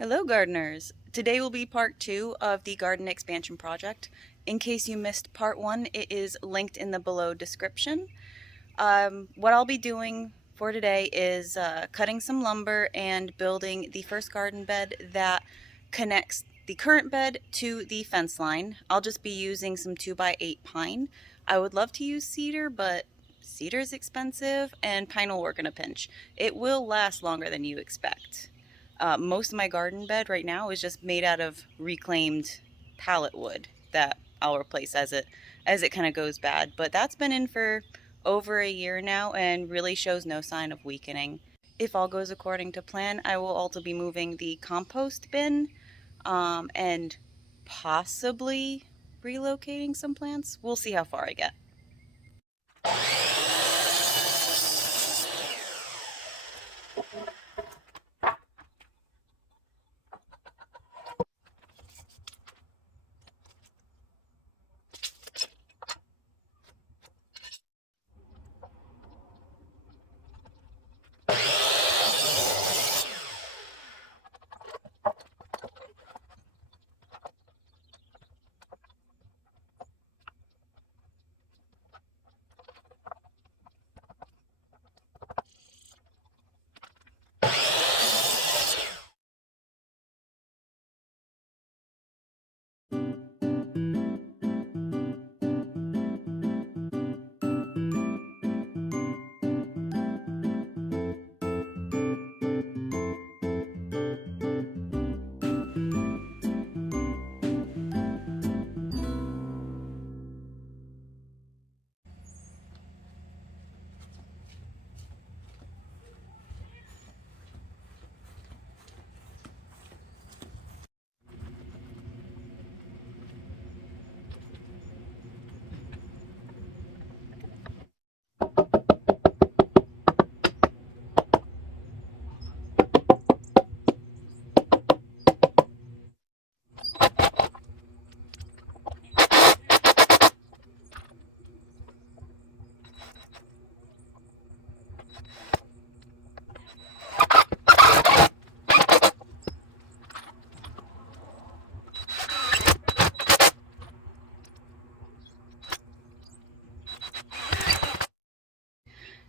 Hello, gardeners! Today will be part 2 of the garden expansion project. In case you missed part 1, it is linked in the below description. What I'll be doing for today is cutting some lumber and building the first garden bed that connects the current bed to the fence line. I'll just be using some 2x8 pine. I would love to use cedar, but cedar is expensive and pine will work in a pinch. It will last longer than you expect. Most of my garden bed right now is just made out of reclaimed pallet wood that I'll replace as it kind of goes bad. But that's been in for over a year now and really shows no sign of weakening. If all goes according to plan, I will also be moving the compost bin and possibly relocating some plants. We'll see how far I get.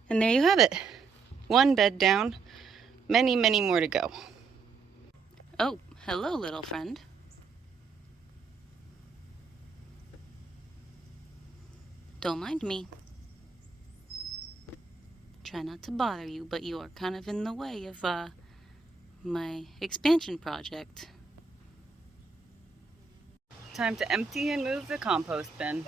And there you have it. One bed down, many, many more to go. Oh, hello, little friend. Don't mind me. Try not to bother you, but you are kind of in the way of my expansion project. Time to empty and move the compost bin.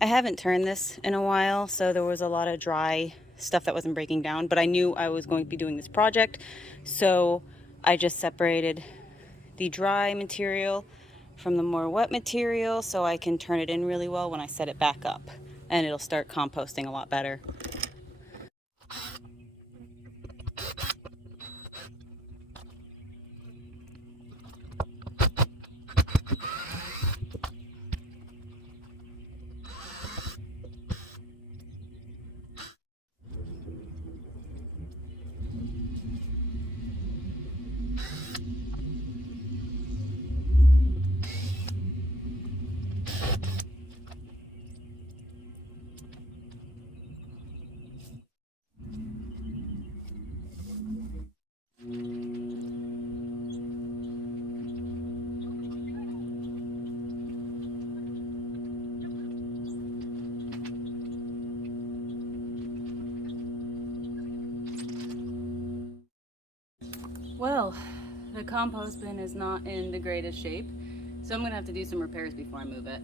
I haven't turned this in a while, so there was a lot of dry stuff that wasn't breaking down, but I knew I was going to be doing this project, so I just separated the dry material from the more wet material so I can turn it in really well when I set it back up, and it'll start composting a lot better. Well, the compost bin is not in the greatest shape, so I'm gonna have to do some repairs before I move it.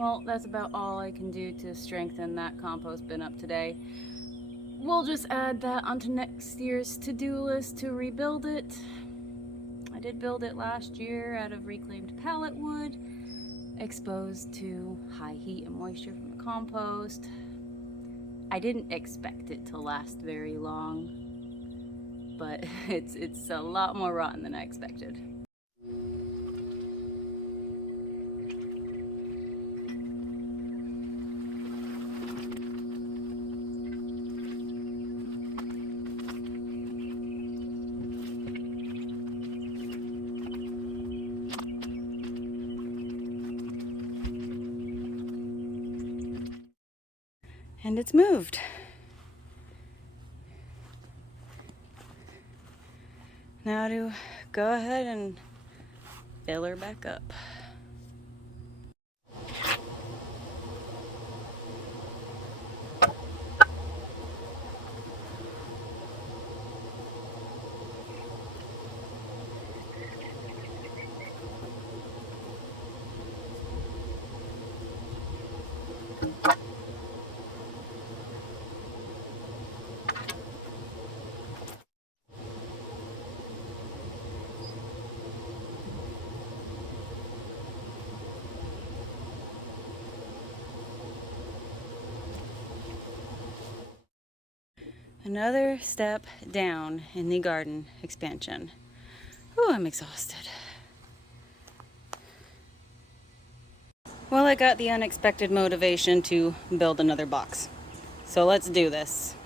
Well, that's about all I can do to strengthen that compost bin up today. We'll just add that onto next year's to-do list to rebuild it. I did build it last year out of reclaimed pallet wood, exposed to high heat and moisture from the compost. I didn't expect it to last very long, but it's a lot more rotten than I expected. And it's moved. Now to go ahead and fill her back up. Another step down in the garden expansion. Ooh, I'm exhausted. Well, I got the unexpected motivation to build another box. So let's do this.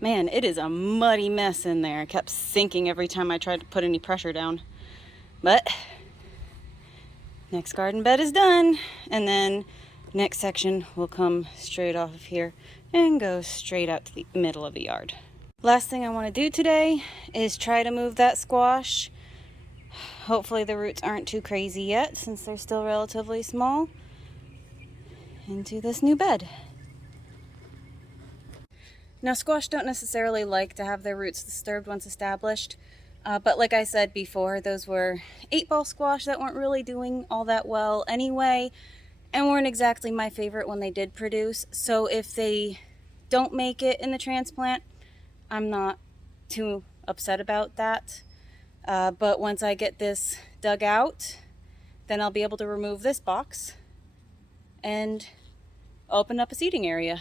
Man, it is a muddy mess in there. It kept sinking every time I tried to put any pressure down. But next garden bed is done, and then next section will come straight off of here and go straight out to the middle of the yard. Last thing I want to do today is try to move that squash. Hopefully the roots aren't too crazy yet, since they're still relatively small, into this new bed. Now, squash don't necessarily like to have their roots disturbed once established, but like I said before, those were 8-ball squash that weren't really doing all that well anyway, and weren't exactly my favorite when they did produce. So if they don't make it in the transplant, I'm not too upset about that. But once I get this dug out, then I'll be able to remove this box and open up a seating area.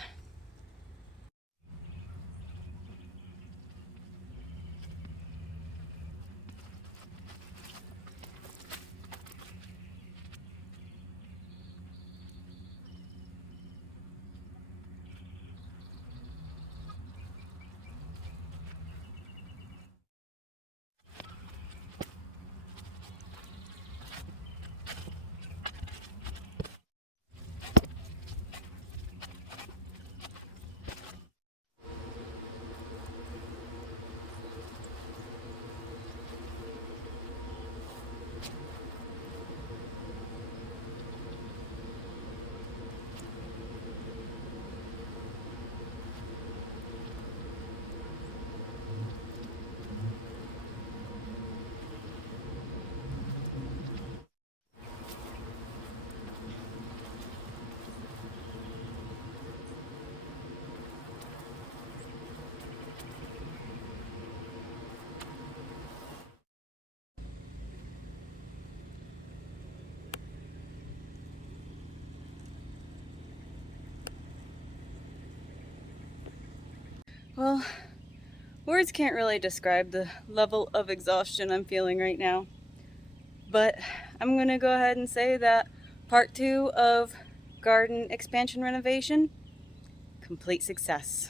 Well, words can't really describe the level of exhaustion I'm feeling right now. But I'm going to go ahead and say that part 2 of garden expansion renovation, complete success.